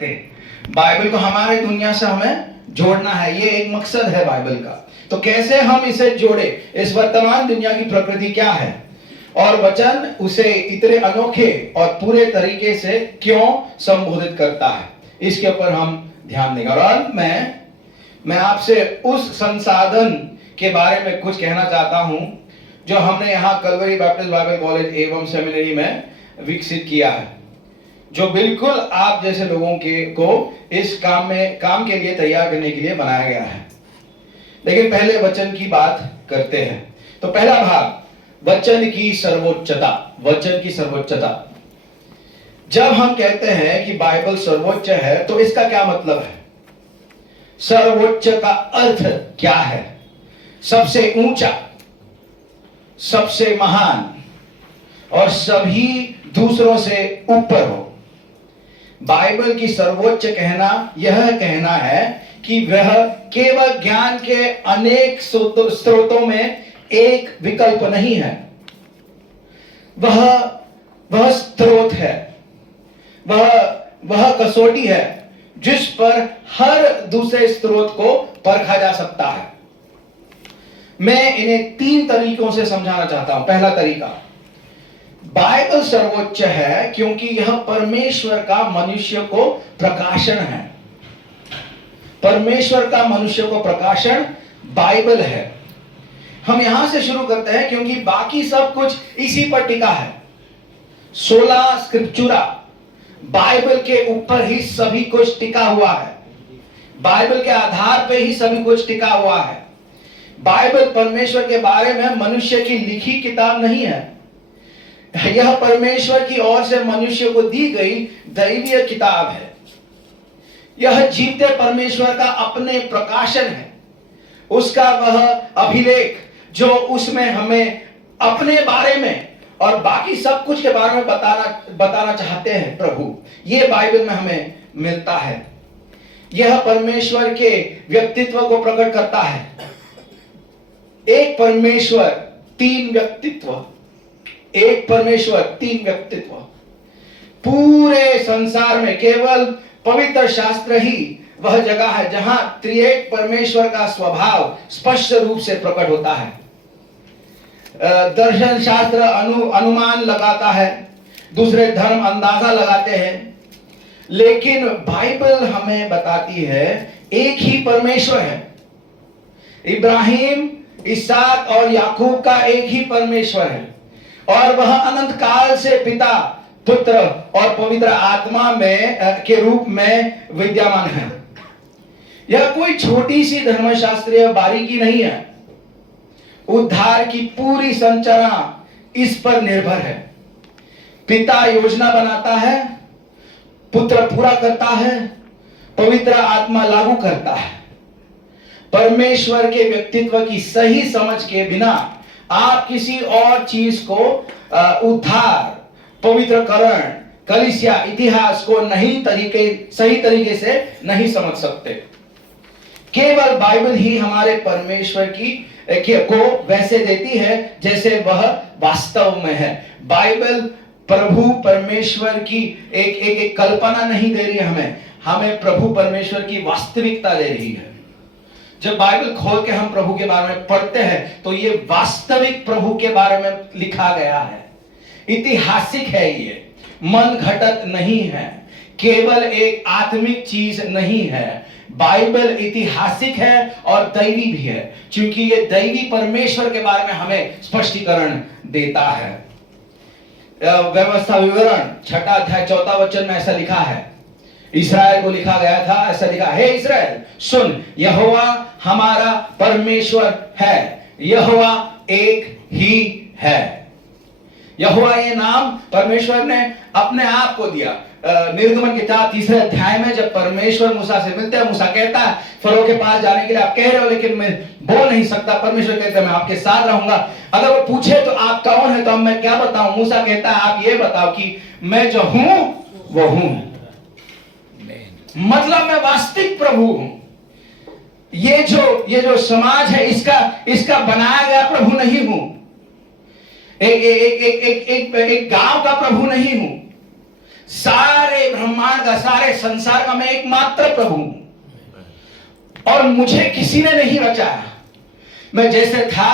सकते हैं। बाइबल को हमारे दुनिया से हमें जोड़ना है, ये एक मकसद है बाइबल का। तो कैसे हम इसे जोड़े, इस वर्तमान दुनिया की प्रकृति क्या है और वचन उसे इतने अनोखे और पूरे तरीके से क्यों संबोधित करता है, इसके ऊपर हम ध्यान देंगे। और मैं आपसे उस संसाधन के बारे में कुछ कहना चाहता हूं जो हमने यहाँ कलवरी बैप्टिस्ट बाइबल कॉलेज एवं सेमिनरी में विकसित किया है, जो बिल्कुल आप जैसे लोगों को इस काम के लिए तैयार करने के लिए बनाया गया है। लेकिन पहले वचन की बात करते हैं। तो पहला भाग, वचन की सर्वोच्चता। वचन की सर्वोच्चता। जब हम कहते हैं कि बाइबल सर्वोच्च है तो इसका क्या मतलब है? सर्वोच्च का अर्थ क्या है? सबसे ऊंचा, सबसे महान और सभी दूसरों से ऊपर हो। बाइबल की सर्वोच्च कहना यह कहना है कि वह केवल ज्ञान के अनेक स्रोतों में एक विकल्प नहीं है, वह स्रोत है, वह कसौटी है जिस पर हर दूसरे स्रोत को परखा जा सकता है। मैं इन्हें 3 तरीकों से समझाना चाहता हूं। पहला तरीका, बाइबल सर्वोच्च है क्योंकि यह परमेश्वर का मनुष्य को प्रकाशन है। परमेश्वर का मनुष्य को प्रकाशन बाइबल है। हम यहां से शुरू करते हैं क्योंकि बाकी सब कुछ इसी पर टिका है। 16 स्क्रिप्चुरा, बाइबल के ऊपर ही सभी कुछ टिका हुआ है। बाइबल के आधार पे ही सभी कुछ टिका हुआ है। बाइबल परमेश्वर के बारे में मनुष्य की लिखी किताब नहीं है, यह परमेश्वर की ओर से मनुष्य को दी गई दैवीय किताब है। यह जीवते परमेश्वर का अपने प्रकाशन है, उसका वह अभिलेख जो उसमें हमें अपने बारे में और बाकी सब कुछ के बारे में बताना चाहते हैं प्रभु, ये बाइबल में हमें मिलता है। यह परमेश्वर के व्यक्तित्व को प्रकट करता है। एक परमेश्वर 3 व्यक्तित्व, एक परमेश्वर 3 व्यक्तित्व। पूरे संसार में केवल पवित्र शास्त्र ही वह जगह है जहां त्रिएक परमेश्वर का स्वभाव स्पष्ट रूप से प्रकट होता है। दर्शन शास्त्र अनुमान लगाता है, दूसरे धर्म अंदाजा लगाते हैं, लेकिन बाइबल हमें बताती है एक ही परमेश्वर है। इब्राहिम, इसहाक और याकूब का एक ही परमेश्वर है और वह अनंत काल से पिता, पुत्र और पवित्र आत्मा के रूप में विद्यमान है। यह कोई छोटी सी धर्मशास्त्रीय बारीकी नहीं है। उद्धार की पूरी संरचना इस पर निर्भर है। पिता योजना बनाता है, पुत्र पूरा करता है, पवित्र आत्मा लागू करता है। परमेश्वर के व्यक्तित्व की सही समझ के बिना आप किसी और चीज को उद्धार, पवित्रकरण, कलीसिया, इतिहास को सही तरीके से नहीं समझ सकते। केवल बाइबल ही हमारे परमेश्वर को वैसे देती है जैसे वह वास्तव में है। बाइबल प्रभु परमेश्वर की एक कल्पना नहीं दे रही है, हमें प्रभु परमेश्वर की वास्तविकता दे रही है। जब बाइबल खोल के हम प्रभु के बारे में पढ़ते हैं तो ये वास्तविक प्रभु के बारे में लिखा गया है। ऐतिहासिक है, ये मन घटत नहीं है, केवल एक आत्मिक चीज नहीं है। बाइबल ऐतिहासिक है और दैवी भी है क्योंकि ये दैवी परमेश्वर के बारे में हमें स्पष्टीकरण देता है। व्यवस्था विवरण 6 अध्याय 4 वचन में ऐसा लिखा है, इस्राएल को लिखा गया था, ऐसा लिखा, हे इस्राएल सुन, यहोवा हमारा परमेश्वर है, यहोवा एक ही है। यहोवा ये नाम परमेश्वर ने अपने आप को दिया। निर्गमन के 3 अध्याय में जब परमेश्वर मूसा से मिलते हैं, मूसा कहता है फरो के पास जाने के लिए आप कह रहे हो लेकिन मैं बोल नहीं सकता। परमेश्वर कहता है मैं आपके साथ रहूंगा। अगर वो पूछे तो आप कौन है, तो मैं क्या बताऊं? मूसा कहता है आप ये बताओ कि मैं जो हूं वो हूं, मतलब मैं वास्तविक प्रभु हूं। ये जो समाज है इसका बनाया गया प्रभु नहीं हूं, एक गांव का प्रभु नहीं हूं। सारे ब्रह्मांड का, सारे संसार का मैं एकमात्र प्रभु हूं और मुझे किसी ने नहीं रचाया। मैं जैसे था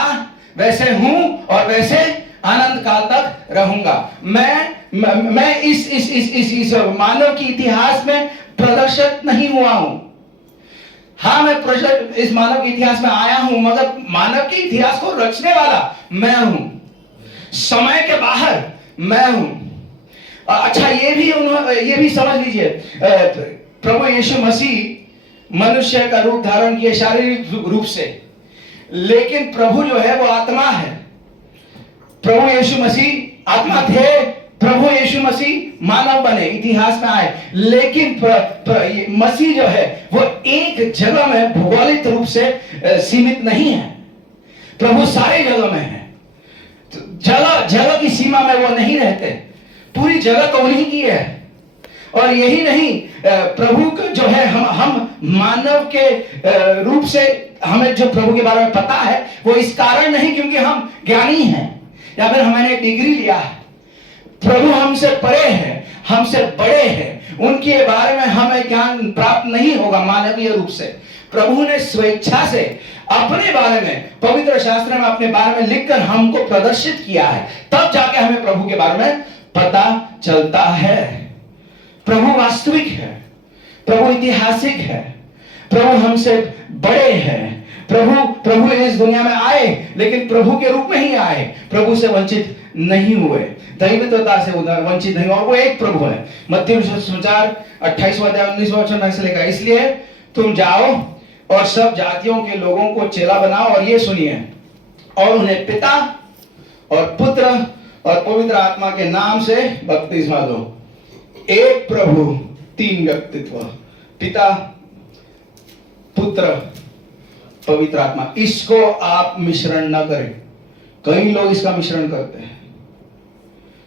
वैसे हूं और वैसे अनंत काल तक रहूंगा। मैं इस मानव के इतिहास में प्रदर्शित नहीं हुआ हूं। हाँ, मैं इस मानव के इतिहास में आया हूं, मगर मानव के इतिहास को रचने वाला मैं हूं, समय के बाहर मैं हूं। अच्छा, ये भी समझ लीजिए, प्रभु यीशु मसीह मनुष्य का रूप धारण किए शारीरिक रूप से, लेकिन प्रभु जो है वो आत्मा है। प्रभु यीशु मसीह आत्मा थे, प्रभु यीशु मसीह मानव बने, इतिहास में आए, लेकिन मसीह जो है वो एक जगह में भौगोलिक रूप से सीमित नहीं है। प्रभु सारे जगह में है, जगह की सीमा में वो नहीं रहते, पूरी जगह तो उन्हीं की है। और यही नहीं, प्रभु का जो है हम मानव के रूप से हमें जो प्रभु के बारे में पता है वो इस कारण नहीं क्योंकि हम ज्ञानी हैं या फिर हमने डिग्री लिया है। प्रभु हमसे परे हैं, हमसे बड़े हैं, उनके बारे में हमें ज्ञान प्राप्त नहीं होगा मानवीय रूप से। प्रभु ने स्वेच्छा से अपने बारे में पवित्र शास्त्र में अपने बारे में लिखकर हमको प्रदर्शित किया है, तब जाके हमें प्रभु के बारे में पता चलता है। प्रभु वास्तविक है, प्रभु ऐतिहासिक है, प्रभु हमसे बड़े हैं। प्रभु इस दुनिया में आए, लेकिन प्रभु के रूप में ही आए, प्रभु से वंचित नहीं हुए, दैवत्वता से वंचित नहीं हुआ। वो एक प्रभु है। मत्ती सुसमाचार 28वां अध्याय 19वां वचन ऐसे लिखा है, इसलिए तुम जाओ और सब जातियों के लोगों को चेला बनाओ और ये सुनिए, और उन्हें पिता और पुत्र और पवित्र आत्मा के नाम से बपतिस्मा दो। एक प्रभु, तीन व्यक्तित्व, पिता, पुत्र, पवित्र आत्मा। इसको आप मिश्रण न करें। कई लोग इसका मिश्रण करते हैं।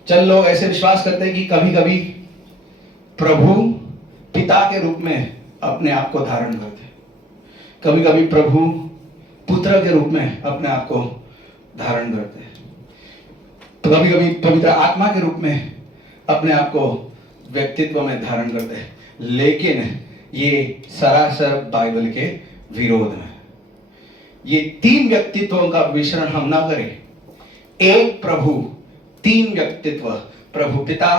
चंद लोग ऐसे विश्वास करते हैं कि कभी कभी प्रभु पिता के रूप में अपने आप को धारण करते हैं, कभी कभी प्रभु पुत्र के रूप में अपने आप को धारण करते हैं, तो कभी कभी पवित्र आत्मा के रूप में अपने आप को व्यक्तित्व में धारण करते हैं। लेकिन ये सरासर बाइबल के विरोध में। ये तीन व्यक्तित्वों का मिश्रण हम ना करें। एक प्रभु, तीन व्यक्तित्व, प्रभु पिता,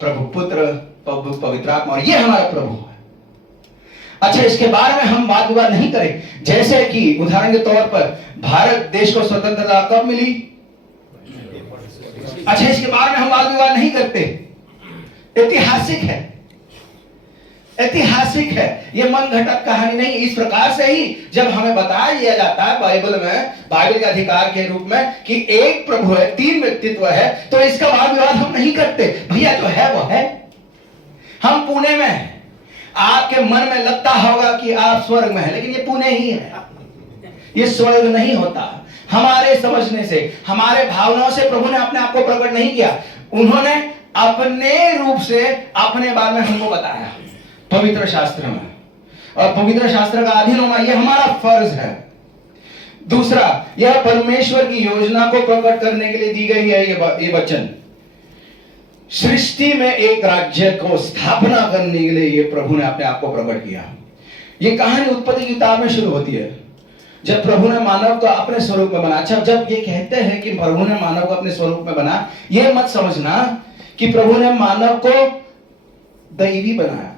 प्रभु पुत्र, प्रभु पवित्र आत्मा, और ये हमारा प्रभु है। अच्छा, इसके बारे में हम वाद विवाद नहीं करें। जैसे कि उदाहरण के तौर पर भारत देश को स्वतंत्रता कब मिली? अच्छा, इसके बारे में हम वाद विवाद नहीं करते। ऐतिहासिक है, ऐतिहासिक है, ये मन घटक कहानी नहीं। इस प्रकार से ही जब हमें बताया दिया जाता है बाइबल में, बाइबल के अधिकार के रूप में कि एक प्रभु है, तीन व्यक्तित्व है, तो इसका वाद विवाद हम नहीं करते। भैया जो है वो है। हम पुणे में हैं, आपके मन में लगता होगा कि आप स्वर्ग में हैं, लेकिन ये पुणे ही है, ये स्वर्ग नहीं होता। हमारे समझने से, हमारे भावनाओं से प्रभु ने अपने आप को प्रकट नहीं किया। उन्होंने अपने रूप से अपने बारे में हमको बताया पवित्र शास्त्र में, और पवित्र शास्त्र का अधीन होना यह हमारा फर्ज है। दूसरा, यह परमेश्वर की योजना को प्रकट करने के लिए दी गई है ये वचन। सृष्टि में एक राज्य को स्थापना करने के लिए ये प्रभु ने अपने आप को प्रकट किया। ये कहानी उत्पत्ति की किताब में शुरू होती है, जब प्रभु ने मानव को अपने स्वरूप में बना। अच्छा, जब ये कहते हैं कि प्रभु ने मानव को अपने स्वरूप में बना, ये मत समझना कि प्रभु ने मानव को दैवी बनाया,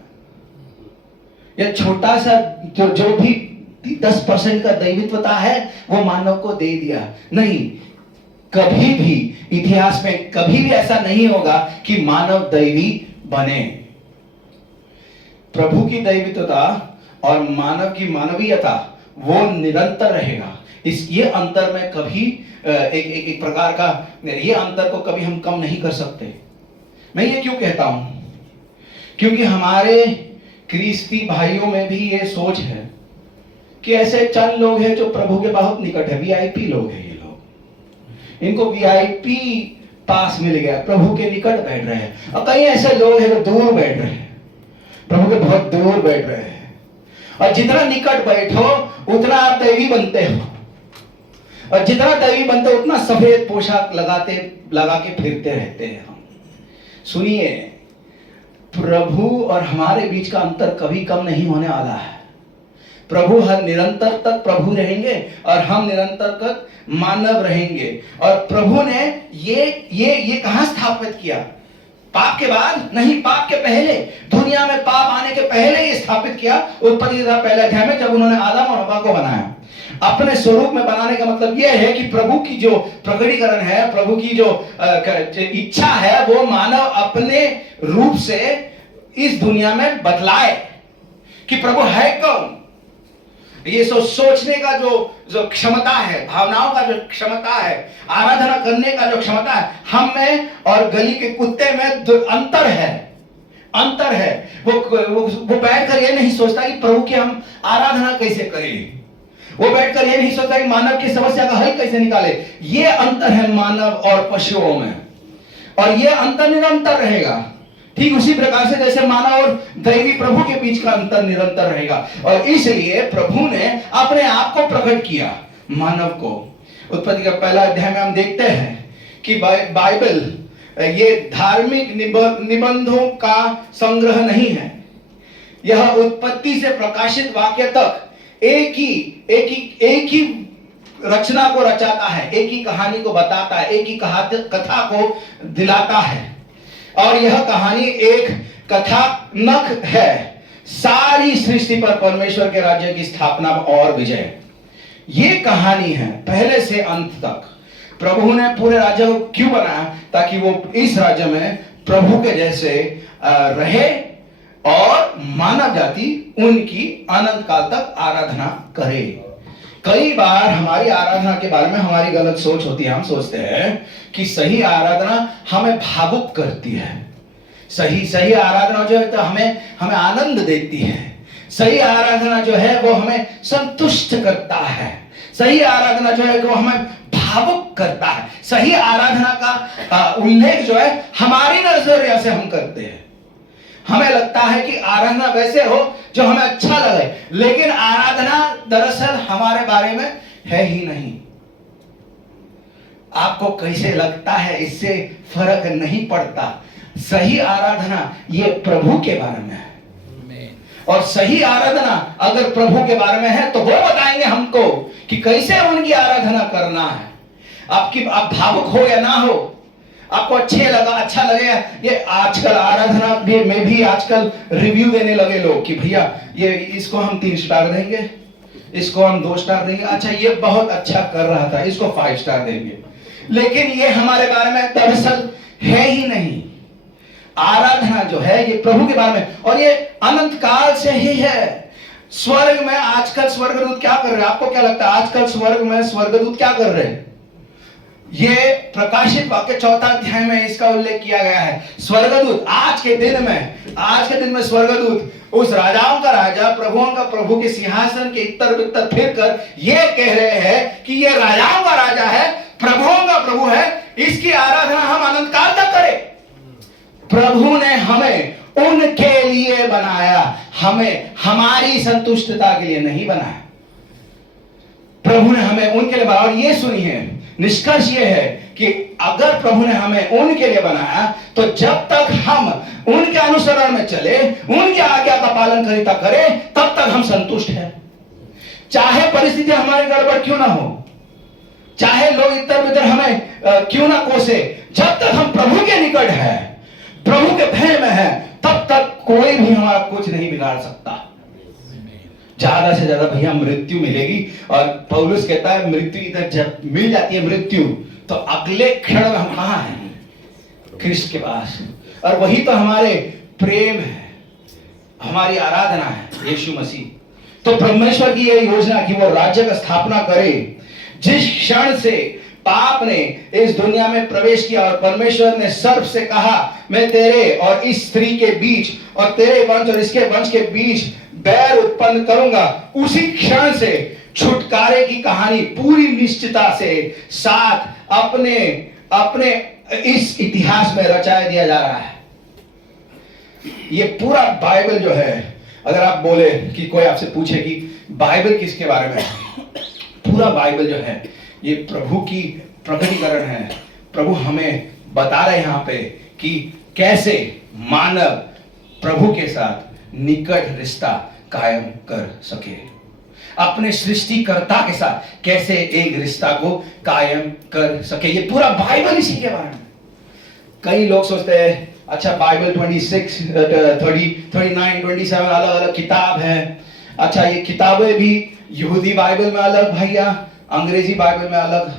या छोटा सा जो भी 10% का दैवित्वता है वो मानव को दे दिया। नहीं, कभी भी इतिहास में कभी भी ऐसा नहीं होगा कि मानव दैवी बने। प्रभु की दैवित्वता और मानव की मानवीयता वो निरंतर रहेगा। ये अंतर में कभी एक प्रकार का, ये अंतर को कभी हम कम नहीं कर सकते। मैं ये क्यों कहता हूं? क्योंकि हमारे क्रिस्ती भाइयों में भी ये सोच है कि ऐसे चंद लोग हैं जो प्रभु के बहुत निकट है, वीआईपी लोग हैं। ये लोग, इनको वीआईपी पास मिल गया, प्रभु के निकट बैठ रहे हैं। और कई ऐसे लोग हैं जो दूर बैठ रहे हैं, प्रभु के बहुत दूर बैठ रहे हैं। और जितना निकट बैठो उतना आप दैवी बनते हो, और जितना दैवी बनते हो उतना सफेद पोशाक लगा के फिरते रहते हैं हम। सुनिए, प्रभु और हमारे बीच का अंतर कभी कम नहीं होने वाला है। प्रभु हर निरंतर तक प्रभु रहेंगे और हम निरंतर तक मानव रहेंगे। और प्रभु ने ये कहां स्थापित किया? पाप के बाद नहीं, पाप के पहले, दुनिया में पाप आने के पहले ये स्थापित किया। उत्पत्ति का पहले अध्याय में जब उन्होंने आदम और हव्वा को बनाया, अपने स्वरूप में बनाने का मतलब यह है कि प्रभु की जो प्रकटीकरण है, प्रभु की जो इच्छा है, वो मानव अपने रूप से इस दुनिया में बदलाए कि प्रभु है कौन। ये सोचने का जो क्षमता है, भावनाओं का जो क्षमता है, आराधना करने का जो क्षमता है, हम में और गली के कुत्ते में अंतर है। वो बैठकर ये नहीं सोचता कि प्रभु की हम आराधना कैसे करें। वो बैठकर ये नहीं सोचता कि मानव की समस्या का हल कैसे निकाले। ये अंतर है मानव और पशुओं में, और ये अंतर निरंतर रहेगा। ठीक उसी प्रकार से जैसे मानव और दैवी प्रभु के बीच का अंतर निरंतर रहेगा। और इसलिए प्रभु ने अपने आप को प्रकट किया मानव को। उत्पत्ति का पहला अध्याय में हम देखते हैं कि बाइबल ये धार्मिक निबंधों का संग्रह नहीं है। यह उत्पत्ति से प्रकाशित वाक्य तक एक ही रचना को रचाता है, एक ही कहानी को बताता है, एक ही कथा को दिलाता है। और यह कहानी एक कथानक है सारी सृष्टि पर परमेश्वर के राज्य की स्थापना और विजय। ये कहानी है पहले से अंत तक। प्रभु ने पूरे राज्य को क्यों बनाया? ताकि वो इस राज्य में प्रभु के जैसे रहे और मानव जाति उनकी अनंत काल तक आराधना करे। कई बार हमारी आराधना के बारे में हमारी गलत सोच होती है। हम सोचते हैं कि सही आराधना हमें भावुक करती है, सही आराधना जो है तो हमें आनंद देती है, सही आराधना जो है वो हमें संतुष्ट करता है, सही आराधना जो है वो हमें भावुक करता है। सही आराधना का उल्लेख जो है हमारी नजरिया से हम करते हैं। हमें लगता है कि आराधना वैसे हो जो हमें अच्छा लगे, लेकिन आराधना दरअसल हमारे बारे में है ही नहीं। आपको कैसे लगता है इससे फर्क नहीं पड़ता। सही आराधना ये प्रभु के बारे में है, और सही आराधना अगर प्रभु के बारे में है तो वो बताएंगे हमको कि कैसे उनकी आराधना करना है। आप भावुक हो या ना हो, आपको अच्छा लगे। ये आजकल आराधना में भी आजकल रिव्यू देने लगे लोग कि भैया ये इसको हम 3 स्टार देंगे, इसको हम 2 स्टार देंगे, अच्छा ये बहुत अच्छा कर रहा था, इसको 5 स्टार देंगे। लेकिन ये हमारे बारे में दरअसल है ही नहीं। आराधना जो है ये प्रभु के बारे में, और ये अनंत काल से ही है। स्वर्ग में आजकल स्वर्गदूत क्या कर रहे हैं? आपको क्या लगता है आजकल स्वर्ग में स्वर्गदूत क्या कर रहे हैं? ये प्रकाशित वाक्य 4 अध्याय में इसका उल्लेख किया गया है। स्वर्गदूत आज के दिन में स्वर्गदूत उस राजाओं का राजा, प्रभुओं का प्रभु के सिंहासन के इत्तर बित्तर फिर कर ये कह रहे हैं कि ये राजाओं का राजा है, प्रभुओं का प्रभु है, इसकी आराधना हम अनंत काल तक करें। प्रभु ने हमें उनके लिए बनाया, हमें हमारी संतुष्टता के लिए नहीं बनाया। प्रभु ने हमें उनके लिए बनाया। और ये सुनिए, निष्कर्ष ये है कि अगर प्रभु ने हमें उनके लिए बनाया तो जब तक हम उनके अनुसरण में चले, उनके आज्ञा का पालन करें, तब तक हम संतुष्ट हैं। चाहे परिस्थिति हमारे गड़बड़ क्यों ना हो, चाहे लोग इधर उधर हमें क्यों ना कोसे, जब तक हम प्रभु के निकट है, प्रभु के भय में है, तब तक कोई भी हमारा कुछ नहीं बिगाड़ सकता। ज्यादा से ज्यादा भैया मृत्यु मिलेगी, और पौलुस कहता है मृत्यु इधर जब मिल जाती है मृत्यु, तो अगले क्षण में हम कहां हैं? कृष्ण के पास। और वही तो हमारे प्रेम है, हमारी आराधना है, यीशु मसीह। तो परमेश्वर की यह योजना कि वो राज्य का स्थापना करे। जिस क्षण से पाप ने इस दुनिया में प्रवेश किया और परमेश्वर ने सर्प से कहा मैं तेरे और इस स्त्री के बीच और तेरे वंश और इसके वंश के बीच बैर उत्पन्न करूंगा, उसी क्षण से छुटकारे की कहानी पूरी निश्चितता से साथ अपने इस इतिहास में रचाया दिया जा रहा है। ये पूरा बाइबल जो है, अगर आप बोले कि कोई आपसे पूछे कि बाइबल किसके बारे में है, पूरा बाइबल जो है ये प्रभु की प्रकटीकरण है। प्रभु हमें बता रहे हैं यहाँ पे कि कैसे मानव प्रभु के साथ निकट रिश्ता कायम कर सके, अपने सृष्टिकर्ता के साथ कैसे एक रिश्ता को कायम कर सके। ये पूरा बाइबल इसी के बारे में। कई लोग सोचते हैं अच्छा बाइबल 26, 30, 39, 27 अलग अलग किताब है। अच्छा ये किताबें भी यहूदी बाइबल में अलग भैया, अंग्रेजी बाइबल में अलग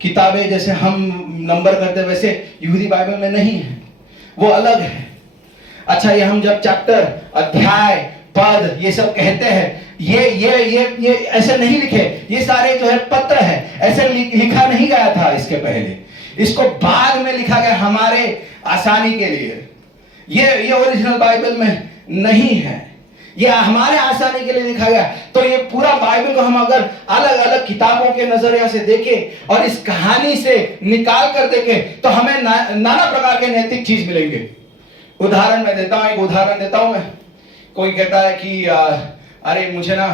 किताबें, जैसे हम नंबर करते वैसे यहूदी बाइबल में नहीं है, वो अलग है। अच्छा ये हम जब चैप्टर, अध्याय, पद ये सब कहते हैं, ये ऐसे नहीं लिखे, ये सारे जो है पत्र है, ऐसे लिखा नहीं गया था इसके पहले, इसको बाद में लिखा गया हमारे आसानी के लिए। ये ओरिजिनल बाइबल में नहीं है, ये हमारे आसानी के लिए लिखा गया। तो ये पूरा बाइबल को हम अगर अलग अलग किताबों के नजरिया से देखें और इस कहानी से निकाल कर देखें तो हमें नाना प्रकार के नैतिक चीज मिलेंगे। उदाहरण मैं देता हूं, एक उदाहरण देता हूं मैं। कोई कहता है कि अरे मुझे ना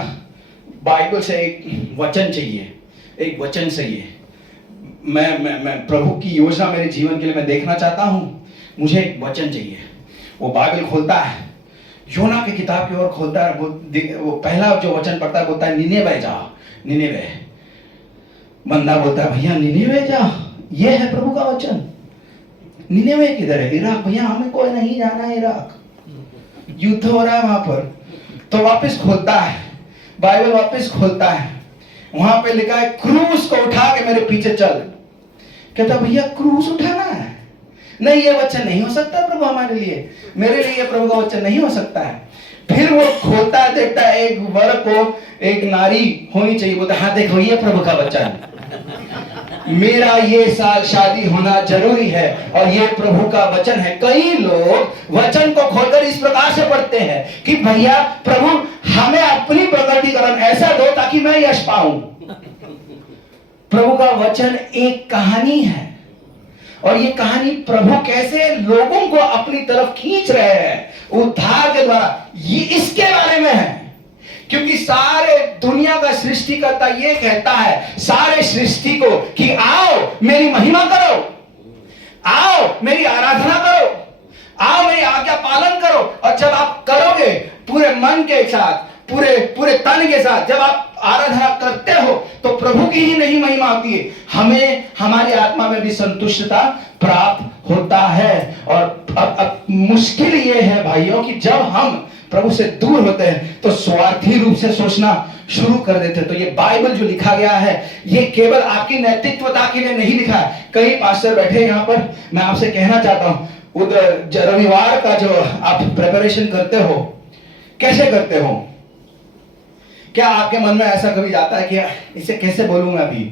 बाइबल से एक वचन चाहिए, एक वचन चाहिए, मैं प्रभु की योजना मेरे जीवन के लिए मैं देखना चाहता हूं, मुझे एक वचन चाहिए। वो बाइबल खोलता है, योना की किताब की ओर खोलता है, वो पहला जो वचन पढ़ता है बोलता है निनेवे जाओ, निनेवे। बंदा बोलता है भैया निनेवे जाओ, ये है प्रभु का वचन। निनेवे किधर है? इराक भैया, हमें कोई नहीं जाना है इराक, युद्ध हो रहा है वहां पर। तो वापस खोलता है बाइबल, वापस खोलता है, वहां पे लिखा है क्रूस को उठा के मेरे पीछे चल। कहता भैया क्रूस उठाना है? नहीं, ये वचन नहीं हो सकता प्रभु हमारे लिए, मेरे लिए ये प्रभु का वचन नहीं हो सकता है। फिर वो खोलता है, देखता है एक वर को एक नारी होनी चाहिए, बोलता हाँ देखो ये प्रभु का वचन, मेरा ये साल शादी होना जरूरी है और ये प्रभु का वचन है। कई लोग वचन को खोलकर इस प्रकार से पढ़ते हैं कि भैया प्रभु हमें अपनी प्रकटीकरण ऐसा दो ताकि मैं यश पाऊं। प्रभु का वचन एक कहानी है और ये कहानी प्रभु कैसे लोगों को अपनी तरफ खींच रहे हैं उद्धार के द्वारा, ये इसके बारे में है। क्योंकि सारे दुनिया का सृष्टिकर्ता ये कहता है सारे सृष्टि को कि आओ मेरी महिमा करो, आओ मेरी आराधना करो, आओ मेरी आज्ञा पालन करो। और जब आप करोगे पूरे मन के साथ, पूरे तन के साथ, जब आप आराधना करते हो तो प्रभु की ही नहीं महिमा होती है, हमें हमारी आत्मा में भी संतुष्टता प्राप्त होता है। और अब मुश्किल ये है भाइयों कि जब हम प्रभु से दूर होते हैं तो स्वार्थी रूप से सोचना शुरू कर देते हैं। तो ये बाइबल जो लिखा गया है ये केवल आपकी नैतिकता के लिए नहीं लिखा है। कई पास्टर बैठे यहाँ पर, मैं आपसे कहना चाहता हूं उधर रविवार का जो आप प्रिपरेशन करते हो, कैसे करते हो? क्या आपके मन में ऐसा कभी जाता है कि इसे कैसे बोलूं मैं अभी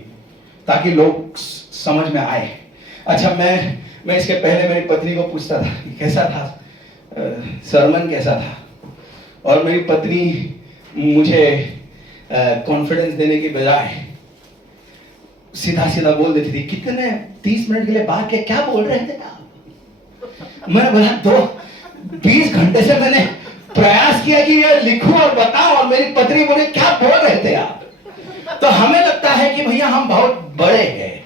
ताकि लोग समझ में आए? अच्छा मैं इसके पहले मेरी पत्नी को पूछता था कैसा था सरमन, कैसा था, और मेरी पत्नी मुझे कॉन्फिडेंस देने की बजाय सीधा सीधा बोल देती थी कितने 30 मिनट के लिए बात के क्या बोल रहे थे आप? मैंने बोला 20 घंटे से मैंने प्रयास किया कि ये लिखूं और बताऊं, और मेरी पत्नी बोले क्या बोल रहे थे आप? तो हमें लगता है कि भैया हम बहुत बड़े हैं,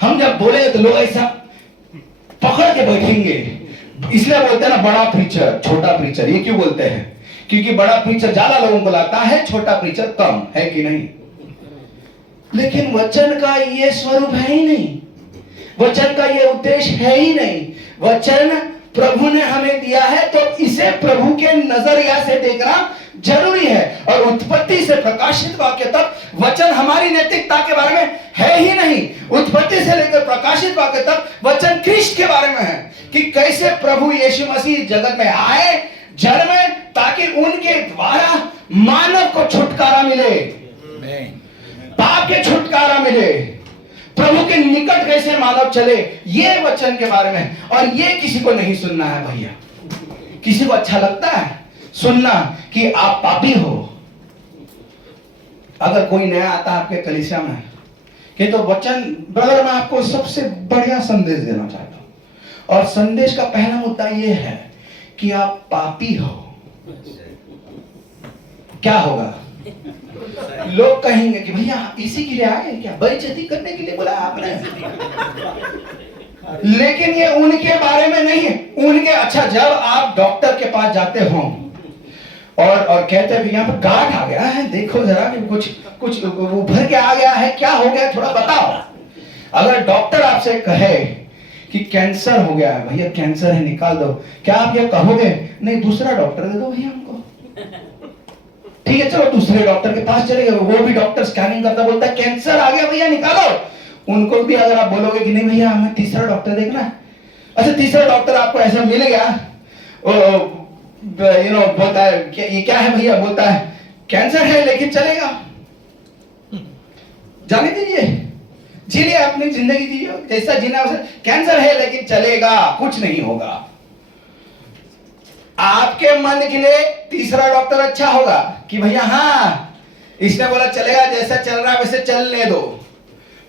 हम जब बोले तो लोग ऐसा पकड़ के बैठेंगे। इसलिए बोलते हैं ना बड़ा प्रीचर छोटा प्रीचर। ये क्यों बोलते हैं? क्योंकि बड़ा प्रीचर ज्यादा लोगों को लाता है, छोटा प्रीचर कम, है कि नहीं? लेकिन वचन का ये स्वरूप है ही नहीं, वचन का ये उद्देश्य है ही नहीं। वचन प्रभु ने हमें दिया है तो इसे प्रभु के नजरिया से देखना जरूरी है। और उत्पत्ति से प्रकाशित वाक्य तक वचन हमारी नैतिकता के बारे में है ही नहीं। उत्पत्ति से लेकर प्रकाशित वाक्य तक वचन कृष्ण के बारे में है कि कैसे प्रभु यीशु मसीह जगत में आए, जन्मे, ताकि उनके द्वारा मानव को छुटकारा मिले, पाप के छुटकारा मिले, प्रभु के निकट कैसे मानव चले, ये वचन के बारे में। और ये किसी को नहीं सुनना है भैया। किसी को अच्छा लगता है सुनना कि आप पापी हो? अगर कोई नया आता है आपके कलीसिया में कि तो वचन ब्रदर मैं आपको सबसे बढ़िया संदेश देना चाहता हूं, और संदेश का पहला मुद्दा यह है कि आप पापी हो। क्या होगा? लोग कहेंगे कि भैया इसी के लिए आए क्या? बेइज्जती करने के लिए बोला आपने? लेकिन ये उनके बारे में नहीं है। उनके अच्छा, जब आप डॉक्टर के पास जाते हो और कहते हैं यहाँ पर गांठ आ गया है, देखो जरा कि कुछ उभर के आ गया है, क्या हो गया थोड़ा बताओ। अगर डॉक्टर आपसे कहे कि कैंसर हो गया है, भैया कैंसर है निकाल दो, क्या आप ये कहोगे? नहीं, दूसरा डॉक्टर दे दो भैया हमको। ठीक है, चलो दूसरे डॉक्टर के पास चले गए, वो भी डॉक्टर स्कैनिंग करता बोलता है कैंसर आ गया भैया निकालो। उनको भी अगर आप बोलोगे कि नहीं भैया हमें तीसरा डॉक्टर देखना है, अच्छा तीसरा डॉक्टर आपको ऐसा मिल गया, बोलता है ये क्या है भैया, बोलता है कैंसर है लेकिन चलेगा, जाने दीजिए, जी लिए अपनी जिंदगी दीजिए जैसा जीना वैसा, कैंसर है लेकिन चलेगा, कुछ नहीं होगा। आपके मन के लिए तीसरा डॉक्टर अच्छा होगा कि भैया हाँ इसने बोला चलेगा, जैसा चल रहा है वैसे चलने दो।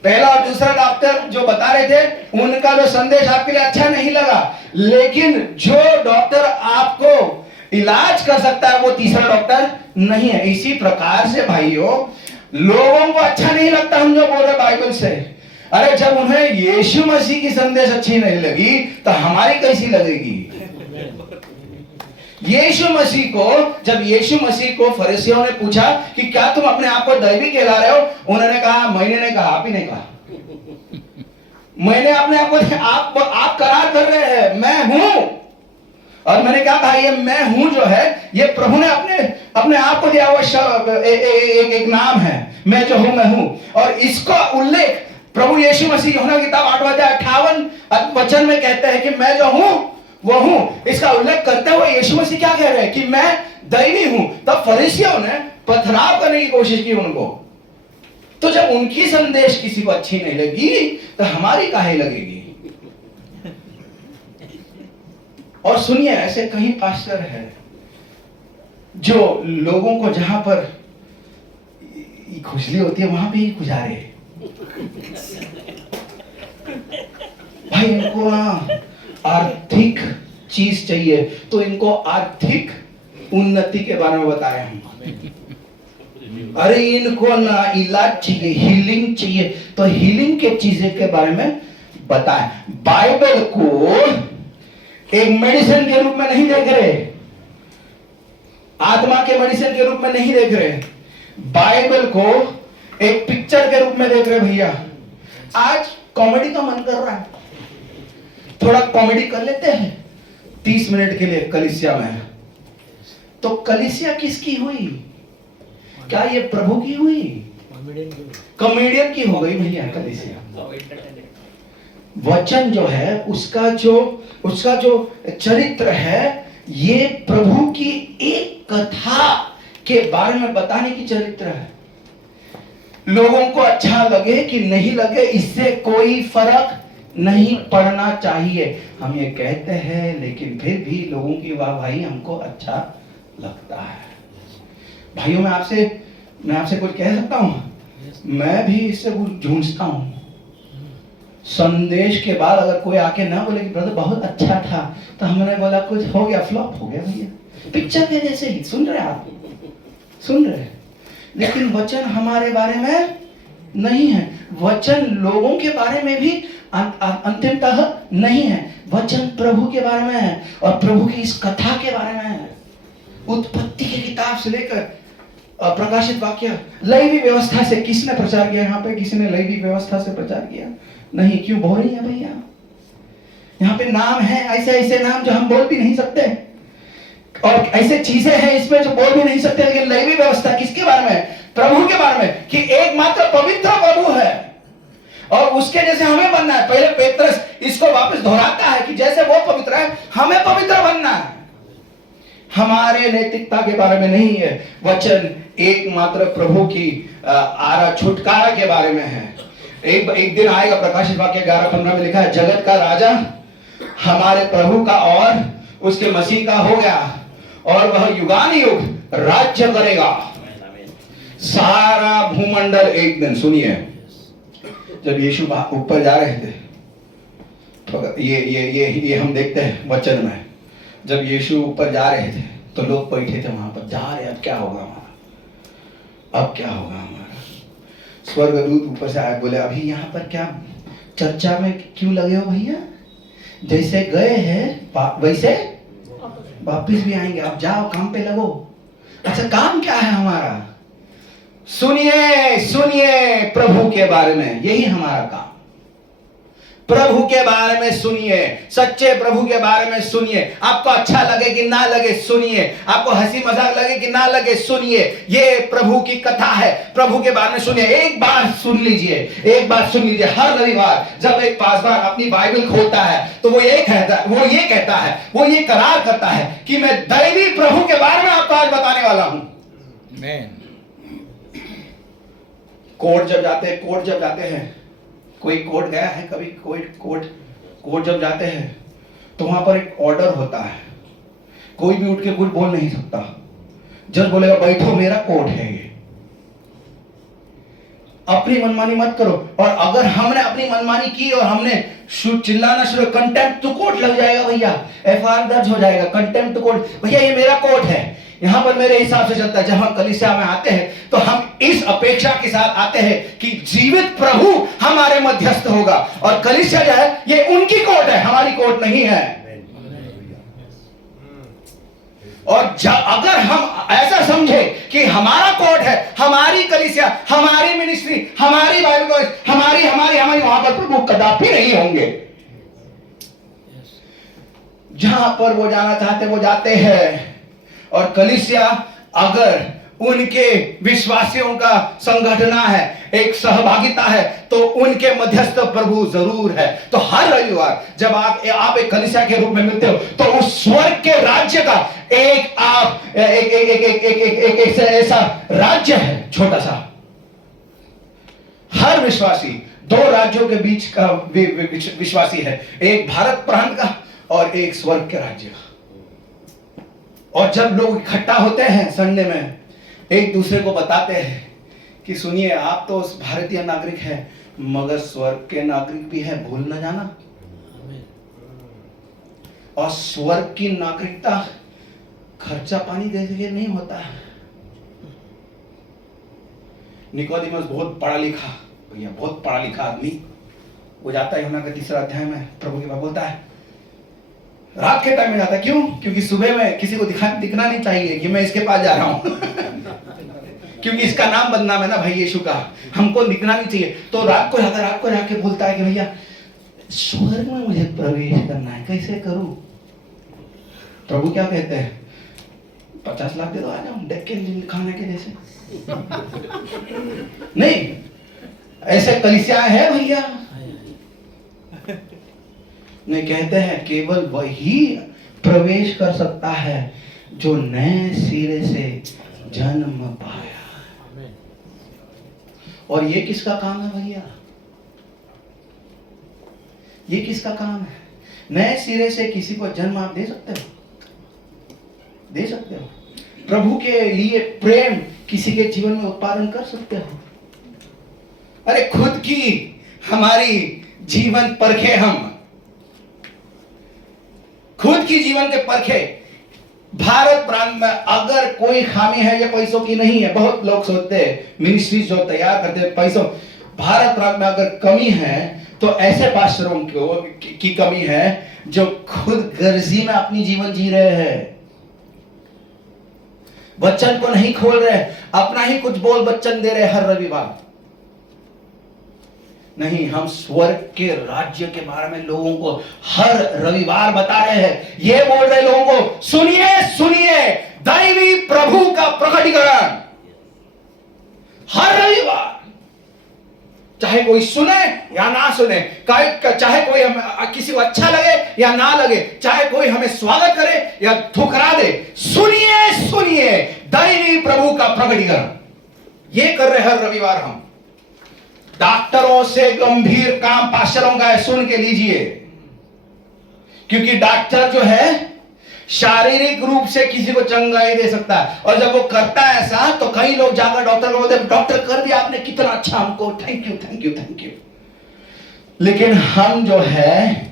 पहला और दूसरा डॉक्टर जो बता रहे थे उनका जो संदेश आपके लिए अच्छा नहीं लगा, लेकिन जो डॉक्टर आपको इलाज कर सकता है वो तीसरा डॉक्टर नहीं है। इसी प्रकार से भाइयों, लोगों को अच्छा नहीं लगता हम जो बोल रहे बाइबल से, अरे जब उन्हें यीशु मसीह की संदेश अच्छी नहीं लगी तो हमारी कैसी लगेगी। जब यीशु मसीह को फरीसियों ने पूछा कि क्या तुम अपने आप को दैवी कहला रहे हो, उन्होंने कहा, मैंने नहीं कहा, आप ही ने कहा, मैंने अपने आप को आप करार कर रहे हैं मैं हूं, और मैंने क्या कहा, ये मैं हूं जो है ये प्रभु ने अपने आप को दिया हुआ एक नाम है, मैं जो हूं मैं हूं। और इसका उल्लेख प्रभु यीशु मसीह यूहन्ना की किताब 8 वचन में कहते हैं कि मैं जो हूं वो हूं। इसका उल्लेख करते हुए यीशु मसीह क्या कह रहे हैं कि मैं दैवी हूं। तब फरीसियों ने पथराव करने की कोशिश की उनको। तो जब उनकी संदेश किसी को अच्छी नहीं लगी तो हमारी काहे लगेगी। और सुनिए, ऐसे कई पास्टर हैं जो लोगों को जहां पर खुजली होती है वहां पे ही गुजारे। भाई इनको आर्थिक चीज चाहिए तो इनको आर्थिक उन्नति के बारे में बताए हम। अरे इनको ना इलाज चाहिए, हीलिंग चाहिए तो हीलिंग के चीजें के बारे में बताएं। बाइबल को एक मेडिसिन के रूप में नहीं देख रहे, आत्मा के मेडिसिन के रूप में नहीं देख रहे, बाइबल को एक पिक्चर के रूप में देख रहे। भैया आज कॉमेडी का मन कर रहा है, थोड़ा कॉमेडी कर लेते हैं 30 मिनट के लिए कलीसिया में। तो कलीसिया किसकी हुई? क्या ये प्रभु की हुई? कॉमेडियन की हो गई भैया कलीसिया। वचन जो है उसका जो चरित्र है ये प्रभु की एक कथा के बारे में बताने की चरित्र है। लोगों को अच्छा लगे कि नहीं लगे इससे कोई फर्क नहीं पड़ना चाहिए। हम ये कहते हैं लेकिन फिर भी लोगों की वाहवाही हमको अच्छा लगता है। भाइयों मैं आपसे कुछ कह सकता हूं? मैं भी इससे झूंझता हूं। संदेश के बाद अगर कोई आके ना बोले कि ब्रदर बहुत अच्छा था तो हमने बोला कुछ हो गया, फ्लॉप हो गया भैया। पिक्चर के जैसे ही सुन रहे आप, सुन रहे, लेकिन वचन हमारे बारे में नहीं है। वचन लोगों के बारे में भी अंतिमतः नहीं है। वचन प्रभु के बारे में है और प्रभु की इस कथा के बारे में है। उत्पत्ति की किताब से लेकर प्रकाशित वाक्य। लैवी व्यवस्था से किसने प्रचार किया? यहाँ पे किसी ने लैवी व्यवस्था से प्रचार किया नहीं। क्यों? बोरिंग है भैया। यहाँ पे नाम है ऐसे ऐसे नाम जो हम बोल भी नहीं सकते, और ऐसे चीजें हैं इसमें जो बोल भी नहीं सकते। लेकिन लैवी व्यवस्था किसके बारे में? प्रभु के बारे में, कि एकमात्र पवित्र प्रभु है और उसके जैसे हमें बनना है। पहले पेत्रस इसको वापस दोहराता है कि जैसे वो पवित्र है हमें पवित्र बनना है। हमारे नैतिकता के बारे में नहीं है। वचन एकमात्र प्रभु की छुटकारा के बारे में है। एक दिन आएगा, प्रकाशित वाक्य 11:15 में लिखा है, जगत का राजा हमारे प्रभु का और उसके मसीह का हो गया और वह युगानुयुग राज्य करेगा। सारा भूमंडल एक दिन। सुनिए, जब यीशु ऊपर जा रहे थे तो ये हम देखते हैं वचन में, जब यीशु ऊपर जा रहे थे तो लोग बैठे थे वहां पर, जा रहे अब क्या होगा हमारा, अब क्या होगा हमारा। स्वर्गदूत ऊपर से आए, बोले अभी यहाँ पर क्या चर्चा में क्यों लगे हो भैया? जैसे गए हैं वैसे वापिस भी आएंगे। अब जाओ काम पे लगो। अच्छा, काम क्या है हमारा? सुनिए सुनिए प्रभु के बारे में, यही हमारा काम। प्रभु के बारे में सुनिए, सच्चे प्रभु के बारे में सुनिए। आपको अच्छा लगे कि ना लगे सुनिए, आपको हंसी मजाक लगे कि ना लगे सुनिए। ये प्रभु की कथा है, प्रभु के बारे में सुनिए। एक बार सुन लीजिए, एक बार सुन लीजिए। हर रविवार जब एक पासवान अपनी बाइबल खोलता है तो वो ये कहता है, वो ये करार करता है कि मैं दैवी प्रभु के बारे में आपको आज बताने वाला हूं। कोर्ट जब जाते हैं, कोई कोर्ट गया है कभी? कोई कोर्ट जब जाते हैं तो वहां पर एक ऑर्डर होता है, कोई भी उठ के कुछ बोल नहीं सकता। जज बोलेगा बैठो, मेरा कोर्ट है ये, अपनी मनमानी मत करो। और अगर हमने अपनी मनमानी की और हमने चिल्लाना शुरू, कंटेम्प्ट टू कोर्ट लग जाएगा भैया, एफआईआर दर्ज हो जाएगा, कंटेम्प्ट टू कोर्ट। भैया ये मेरा कोर्ट है, यहां पर मेरे हिसाब से चलता है। जब हम कलीसिया में आते हैं तो हम इस अपेक्षा के साथ आते हैं कि जीवित प्रभु हमारे मध्यस्थ होगा, और कलीसिया जो है ये उनकी कोर्ट है, हमारी कोर्ट नहीं है। और अगर हम ऐसा समझे कि हमारा कोर्ट है, हमारी कलीसिया, हमारी मिनिस्ट्री, हमारी बाइबल कॉलेज, हमारी वहां पर प्रभु कदापि नहीं होंगे। जहां पर वो जाना चाहते वो जाते हैं। और कलीसिया अगर उनके विश्वासियों का संगठना है, एक सहभागिता है, तो उनके मध्यस्थ प्रभु जरूर है। तो हर रविवार जब आप एक कलीसिया के रूप में मिलते हो तो उस स्वर्ग के राज्य का एक ऐसा राज्य है छोटा सा। हर विश्वासी दो राज्यों के बीच का विश्वासी है, एक भारत प्रांत का और एक स्वर्ग के राज्य का। और जब लोग इकट्ठा होते हैं संडे में, एक दूसरे को बताते हैं कि सुनिए आप तो भारतीय नागरिक हैं मगर स्वर्ग के नागरिक भी है, भूल न जाना। और स्वर्ग की नागरिकता खर्चा पानी दे के नहीं होता है। निकोदेमस बहुत पढ़ा लिखा भैया, बहुत पढ़ा लिखा आदमी, वो जाता है यूहन्ना के 3 अध्याय में, प्रभु के पास बोलता है, रात के टाइम में जाता है। क्यों? क्योंकि सुबह में किसी को दिखना नहीं चाहिए कि मैं इसके पास जा रहा हूं क्योंकि इसका नाम बदनाम है ना भाई यीशु का, हमको दिखना नहीं चाहिए। तो रात को जाके बोलता है कि भैया स्वर्ग में मुझे प्रवेश करना है, कैसे करूं? प्रभु क्या कहते हैं? 50 लाख दे दो, आ जाओ डेक्कन खाने के जैसे नहीं, ऐसे कलीसिया है भैया नहीं। कहते हैं केवल वही प्रवेश कर सकता है जो नए सिरे से जन्म पाया। और ये किसका काम है भैया? ये किसका काम है? नए सिरे से किसी को जन्म आप दे सकते हो? दे सकते हो? प्रभु के लिए प्रेम किसी के जीवन में उत्पादन कर सकते हो? अरे खुद की हमारी जीवन परखे, हम खुद की जीवन के परखे। भारत प्रांत में अगर कोई खामी है या पैसों की नहीं है, बहुत लोग सोचते हैं मिनिस्ट्री जो तैयार करते हैं पैसों, भारत प्रांत में अगर कमी है तो ऐसे पास्टरों की कमी है जो खुद गर्जी में अपनी जीवन जी रहे हैं, वचन को नहीं खोल रहे, अपना ही कुछ बोल वचन दे रहे हर रविवार। नहीं, हम स्वर्ग के राज्य के बारे में लोगों को हर रविवार बता रहे हैं। ये बोल रहे लोगों को सुनिए सुनिए दैवी प्रभु का प्रकटीकरण हर रविवार, चाहे कोई सुने या ना सुने, चाहे कोई हमें किसी को अच्छा लगे या ना लगे, चाहे कोई हमें स्वागत करे या ठुकरा दे, सुनिए सुनिए दैवी प्रभु का प्रकटीकरण। ये कर रहे हर रविवार हम। डॉक्टरों से गंभीर काम पास्टरों का है, सुन के लीजिए, क्योंकि डॉक्टर जो है शारीरिक रूप से किसी को चंगाई दे सकता है, और जब वो करता है ऐसा तो कई लोग जाकर डॉक्टर को बोलते हैं डॉक्टर कर दिया आपने, कितना अच्छा, हमको thank you thank you thank you. लेकिन हम जो है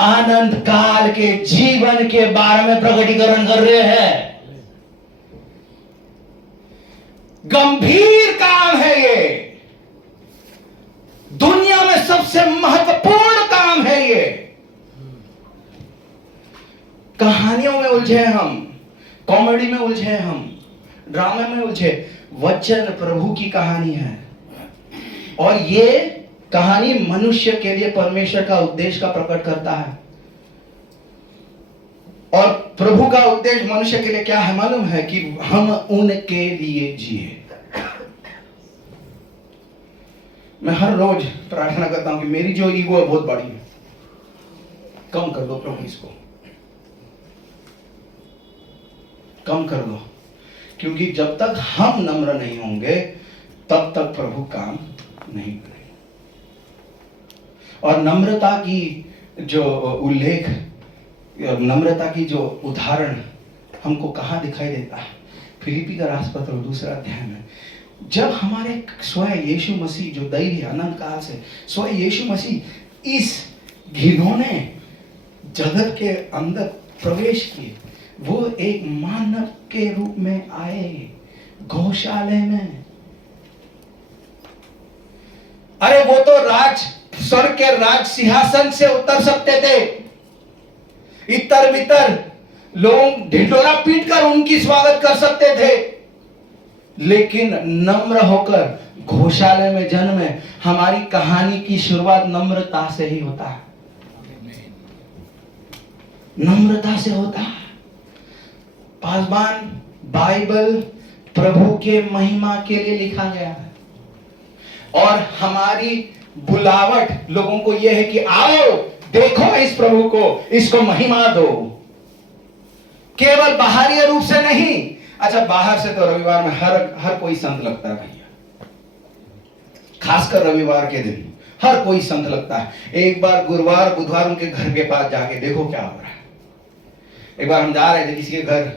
आनंद काल के जीवन के बारे में प्रकटीकरण कर रहे हैं। गंभीर काम है ये। दुनिया में सबसे महत्वपूर्ण कहानियों में उलझे हैं हम, कॉमेडी में उलझे हैं हम, ड्रामे में उलझे। वचन प्रभु की कहानी है और ये कहानी मनुष्य के लिए परमेश्वर का उद्देश्य का प्रकट करता है। और प्रभु का उद्देश्य मनुष्य के लिए क्या है मालूम है? कि हम उनके लिए जिए। मैं हर रोज प्रार्थना करता हूं कि मेरी जो ईगो है बहुत बड़ी है, कम कर दो प्रभु, इसको कम कर दो। क्योंकि जब तक हम नम्र नहीं होंगे तब तक प्रभु काम नहीं करेगा। और नम्रता की जो उल्लेख, नम्रता की जो उदाहरण हमको कहाँ दिखाई देता है? फिलिपी का राष्ट्रपत्र 2 अध्याय में, जब हमारे स्वयं यीशु मसीह जो दैवी अनंत काल से स्वयं यीशु मसीह इस घिनौने जगत के अंदर प्रवेश किए, वो एक मानव के रूप में आए गौशाले में। अरे वो तो स्वर्ग के राज सिंहासन से उतर सकते थे, इतर बितर लोग ढिंढोरा पीट कर उनकी स्वागत कर सकते थे, लेकिन नम्र होकर गौशाले में जन्मे। हमारी कहानी की शुरुआत नम्रता से ही होता है, नम्रता से होता है। पासवान, बाइबल प्रभु के महिमा के लिए लिखा गया है और हमारी बुलावट लोगों को यह है कि आओ देखो इस प्रभु को, इसको महिमा दो, केवल बाहरी रूप से नहीं। अच्छा, बाहर से तो रविवार में हर कोई संत लगता है भैया, खासकर रविवार के दिन हर कोई संत लगता है। एक बार गुरुवार बुधवार उनके घर के पास जाके देखो क्या हो रहा है। एक बार हम जा रहे थे किसी के घर,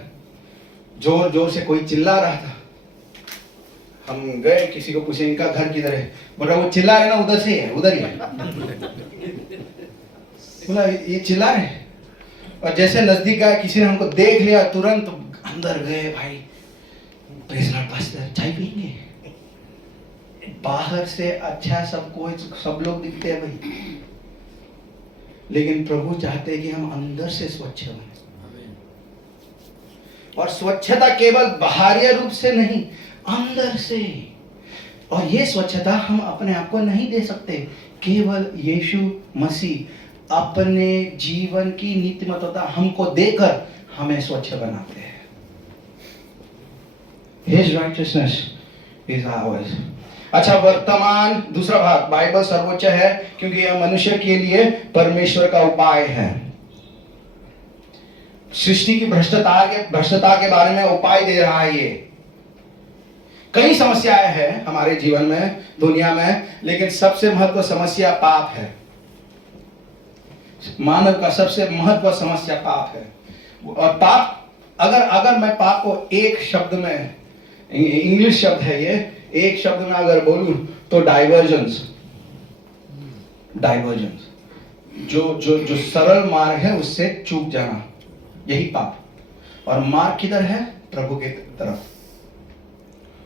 जोर जोर से कोई चिल्ला रहा था। हम गए, किसी को पूछे इनका घर किधर है? बोला वो चिल्ला रहे ना उधर से है, उधर ही है। बोला ये चिल्ला रहे। और जैसे नजदीक आए, किसी ने हमको देख लिया, तुरंत अंदर गए, भाई प्रेज़ लॉर्ड पास्टर, चाय पिएंगे? बाहर से अच्छा सब लोग दिखते हैं भाई, लेकिन प्रभु चाहते हैं कि हम अंदर से स्वच्छ बने। और स्वच्छता केवल बाहरी रूप से नहीं, अंदर से। और ये स्वच्छता हम अपने आप को नहीं दे सकते, केवल यीशु मसीह अपने जीवन की नीतिमत्ता हमको देकर हमें स्वच्छ बनाते हैं। His righteousness is ours। अच्छा, वर्तमान दूसरा भाग, बाइबल सर्वोच्च है क्योंकि यह मनुष्य के लिए परमेश्वर का उपाय है। सृष्टि की भ्रष्टता के बारे में उपाय दे रहा है ये। कई समस्याएं हैं हमारे जीवन में, दुनिया में, लेकिन सबसे महत्व समस्या पाप है। मानव का सबसे महत्व समस्या पाप है। और पाप, अगर मैं पाप को एक शब्द में, इंग्लिश शब्द है ये, एक शब्द में अगर बोलूं तो डाइवर्जेंस। जो सरल मार्ग है उससे चूक जाना, यही पाप। और मार्ग किधर है? प्रभु के तरफ।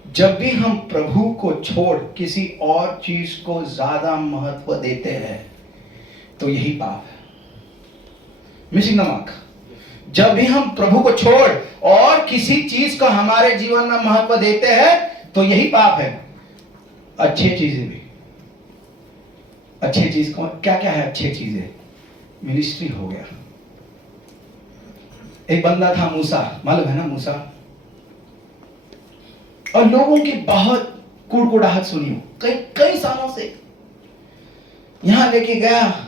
जब भी हम प्रभु को छोड़ किसी और चीज को ज्यादा महत्व देते हैं तो यही पाप है, मिसिंग द मार्क। जब भी हम प्रभु को छोड़ और किसी चीज को हमारे जीवन में महत्व देते हैं तो यही पाप है। अच्छी चीजें भी, अच्छी चीज को क्या क्या है? अच्छी चीजें, मिनिस्ट्री हो गया। एक बंदा था मूसा, मालूम है ना मूसा? और लोगों की बहुत कुड़कुड़ाहट सुनी हो कई सालों से। यहां लेके गया,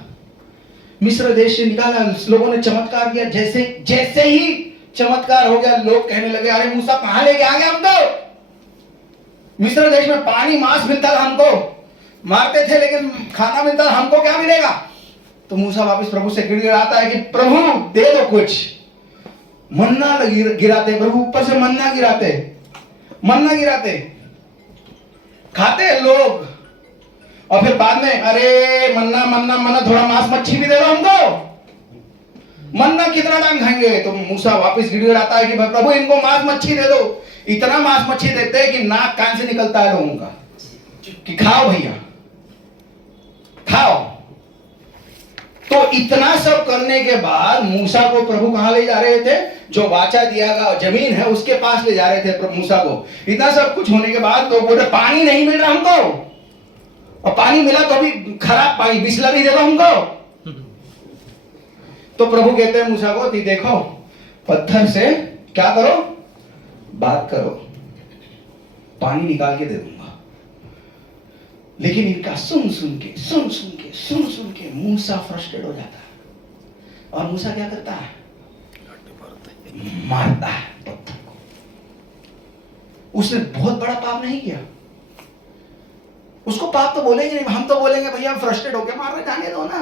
मिस्र देश से निकाला, लोगों ने चमत्कार किया। जैसे ही चमत्कार हो गया, लोग कहने लगे अरे मूसा कहां लेके आ गया हमको? मिस्र देश में पानी मांस मिलता था, हमको मारते थे लेकिन खाना मिलता था, हमको क्या मिलेगा? तो मूसा वापस प्रभु से गिड़गिड़ाता है कि प्रभु दे दो कुछ। मन्ना गिराते प्रभु, ऊपर से मन्ना गिराते खाते लोग। और फिर बाद में अरे मन्ना थोड़ा मांस मच्छी भी दे दो हमको। मन्ना कितना टाइम खाएंगे? तो मूसा वापस गिड़गिड़ाता है कि प्रभु इनको मांस मच्छी दे दो। इतना मांस मच्छी देते हैं कि नाक कान से निकलता है लोगों का कि खाओ भैया खाओ। तो इतना सब करने के बाद मूसा को प्रभु कहां ले जा रहे थे? जो वाचा दिया गया जमीन है उसके पास ले जा रहे थे प्रभु मूसा को। इतना सब कुछ होने के बाद तो बोले पानी नहीं मिल रहा हमको, और पानी मिला तो अभी खराब पानी, बिस्लरी दे दो हमको। तो प्रभु कहते हैं मूसा को, देखो पत्थर से क्या करो, बात करो, पानी निकाल के दे दूंगा। लेकिन इनका सुन सुन के मूसा फ्रस्ट्रेट हो जाता है, और मूसा क्या करता है? मारता है पत्थर को। उसने बहुत बड़ा पाप नहीं किया, उसको पाप तो बोलेंगे नहीं, हम तो बोलेंगे भैया फ्रस्ट्रेट होके मार रहे, जाने दो ना।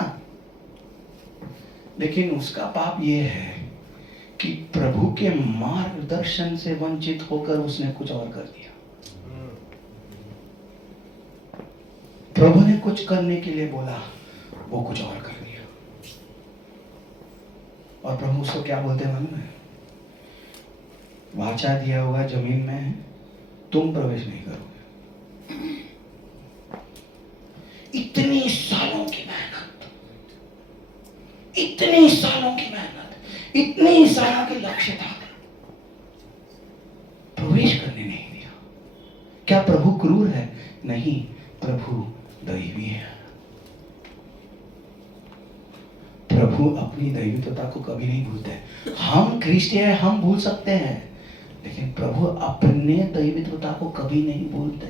लेकिन उसका पाप यह है कि प्रभु के मार्गदर्शन से वंचित होकर उसने कुछ और कर दिया। प्रभु ने कुछ करने के लिए बोला, वो कुछ और कर दिया। और प्रभु उसको क्या बोलते हैं मालूम है? वाचा दिया हुआ जमीन में तुम प्रवेश नहीं करोगे। इतनी सालों की मेहनत, इतनी सालों की मेहनत, इतनी सालों के लक्ष्य था, प्रवेश करने नहीं दिया। क्या प्रभु क्रूर है? नहीं, प्रभु दैवी है। प्रभु अपनी दैवित्वता को कभी नहीं भूलते। हम क्रिश्चियन हैं, हम भूल सकते हैं, लेकिन प्रभु अपने दैवित्वता को कभी नहीं भूलते।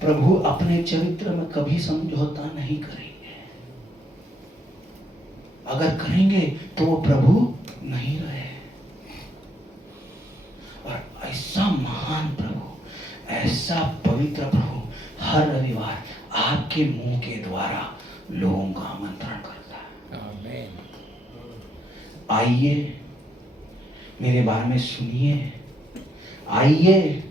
प्रभु अपने चरित्र में कभी समझौता नहीं करेंगे। अगर करेंगे तो वो प्रभु नहीं रहे। और ऐसा महान प्रभु, ऐसा पवित्र प्रभु हर रविवार आपके मुंह के द्वारा लोगों का आमंत्रण करता है। आमीन। आइए मेरे बारे में सुनिए, आइए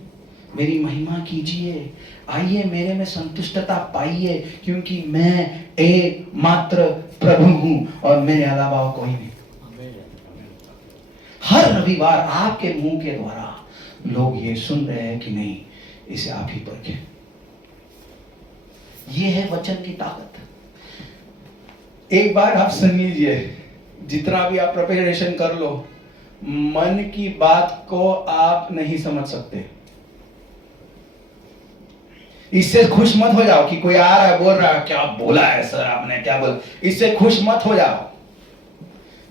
मेरी महिमा कीजिए, आइए मेरे में संतुष्टता पाइए, क्योंकि मैं एकमात्र प्रभु हूं और मेरे अलावा कोई नहीं। हर रविवार आपके मुंह के द्वारा लोग ये सुन रहे हैं कि नहीं, इसे आप ही परखें। ये है वचन की ताकत। एक बार आप सुन लीजिए, जितना भी आप प्रिपरेशन कर लो, मन की बात को आप नहीं समझ सकते। इससे खुश मत हो जाओ कि कोई आ रहा है बोल रहा है क्या बोला है सर आपने, क्या बोला, इससे खुश मत हो जाओ।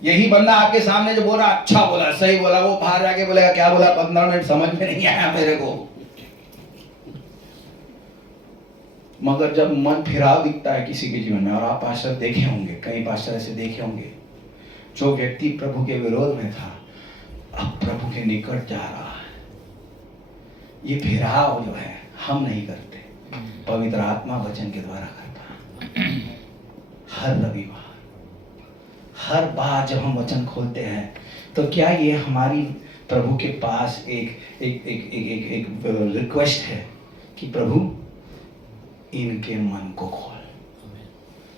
यही बंदा आपके सामने जो बोल रहा अच्छा बोला, सही बोला, वो बाहर जाके बोलेगा क्या बोला, 15 मिनट समझ में नहीं आया मेरे को। मगर जब मन फिराव दिखता है किसी के जीवन में, और आप पास्टर देखे होंगे, कई पास्टर ऐसे देखे होंगे, जो व्यक्ति प्रभु के विरोध में था अब प्रभु के निकट जा रहा है। ये फिराव जो है हम नहीं करते, पवित्र आत्मा वचन के द्वारा करता है। हर रविवार, हर बार जब हम वचन खोलते हैं, तो क्या ये हमारी प्रभु के पास एक रिक्वेस्ट है कि प्रभु इनके मन को खोल।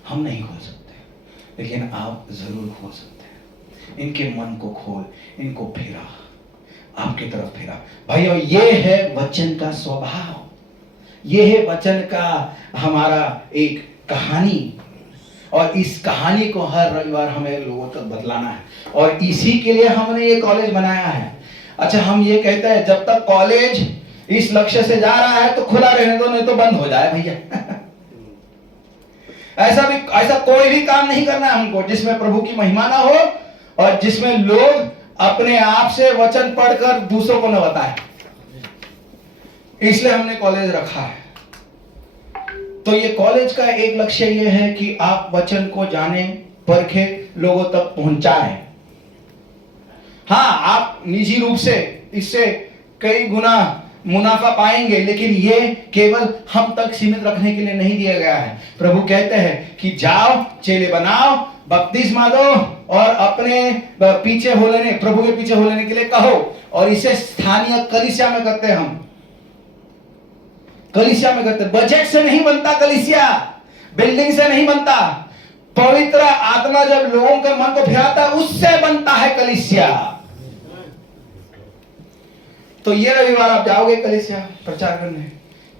हम नहीं खोल सकते, लेकिन आप जरूर खोल सकते हैं। इनके मन को खोल, इनको फिरा, आपकी तरफ फिरा। भाइयों, ये है वचन का स्वभाव, ये है वचन का हमारा एक कहानी, और इस कहानी को हर रविवार हमें लोगों तक बतलाना है, और इसी के लिए हमने ये कॉलेज बनाया है। अच्छा, हम ये कहते हैं जब तक कॉलेज इस लक्ष्य से जा रहा है तो खुला रहने दो, नहीं तो बंद हो जाए भैया। ऐसा कोई भी काम नहीं करना है हमको जिसमें प्रभु की महिमा ना हो, और जिसमें लोग अपने आप से वचन पढ़कर दूसरों को न बताएं। इसलिए हमने कॉलेज रखा है। तो ये कॉलेज का एक लक्ष्य ये है कि आप वचन को जाने, परखे, लोगों तक पहुंचाएं। हाँ, आप निजी रूप से इससे कई गुना मुनाफा पाएंगे, लेकिन ये केवल हम तक सीमित रखने के लिए नहीं दिया गया है। प्रभु कहते हैं कि जाओ, चेले बनाओ, बपतिस्मा दो, और अपने पीछे हो लेने, प्रभु के पीछे हो लेने के लिए कहो। और इसे स्थानीय कलीसिया में करते हैं हम, कलीसिया में करते। बजट से नहीं बनता कलीसिया, बिल्डिंग से नहीं बनता। पवित्र आत्मा जब लोगों के मन को फिराता है, उससे बनता है कलीसिया। तो ये रविवार आप जाओगे कलीसिया प्रचार करने,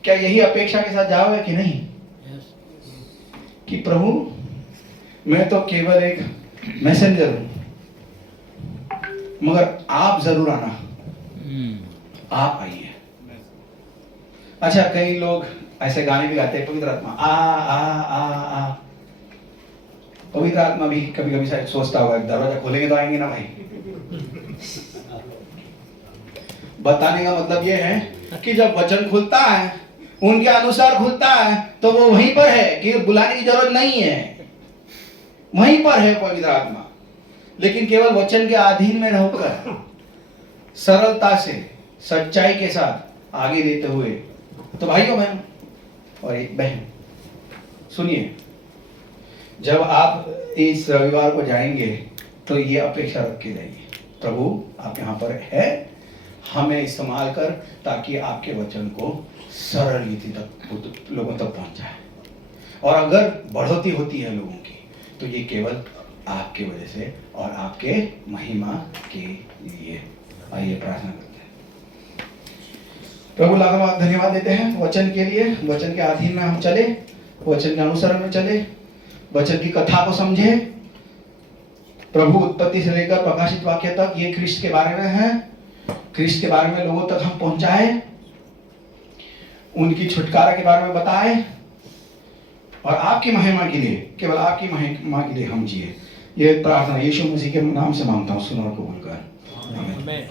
क्या यही अपेक्षा के साथ जाओगे कि नहीं? कि प्रभु मैं तो केवल एक मैसेंजर हूं, मगर आप जरूर आना, आप आइए। अच्छा, कई लोग ऐसे गाने भी गाते हैं, पवित्र आत्मा आ आ आ आ। पवित्र आत्मा भी कभी कभी शायद सोचता होगा दरवाजा खोलेंगे तो आएंगे ना भाई। बताने का मतलब यह है कि जब वचन खुलता है, उनके अनुसार खुलता है, तो वो वहीं पर है कि बुलाने की जरूरत नहीं है, वहीं पर है पवित्र आत्मा। लेकिन केवल वचन के अधीन में रहकर सरलता से सच्चाई के साथ आगे देते हुए, तो भाइयों बहन और एक बहन सुनिए, जब आप इस रविवार को जाएंगे तो ये अपेक्षा रख के जाइए, प्रभु आप यहाँ पर है, हमें इस्तेमाल कर ताकि आपके वचन को सरल रीति तक लोगों तक पहुंच जाए। और अगर बढ़ोतरी होती है लोगों की तो ये केवल आपके वजह से और आपके महिमा के लिए। आइए प्रार्थना करते हैं। प्रभु लाख धन्यवाद देते हैं वचन के लिए। वचन के अधीन में हम चले, वचन के अनुसरण में चले, वचन की कथा को समझे। प्रभु उत्पत्ति से लेकर प्रकाशित वाक्य तक ये ख्रिस्त के बारे में है, ख्रिस्त के बारे में लोगों तक हम पहुंचाए, उनकी छुटकारा के बारे में बताए, और आपकी महिमा के लिए, केवल आपकी महिमा के लिए हम जिए। ये प्रार्थना यीशु मसीह के नाम से मांगता हूँ, सुनो और कबूल कर। आमीन।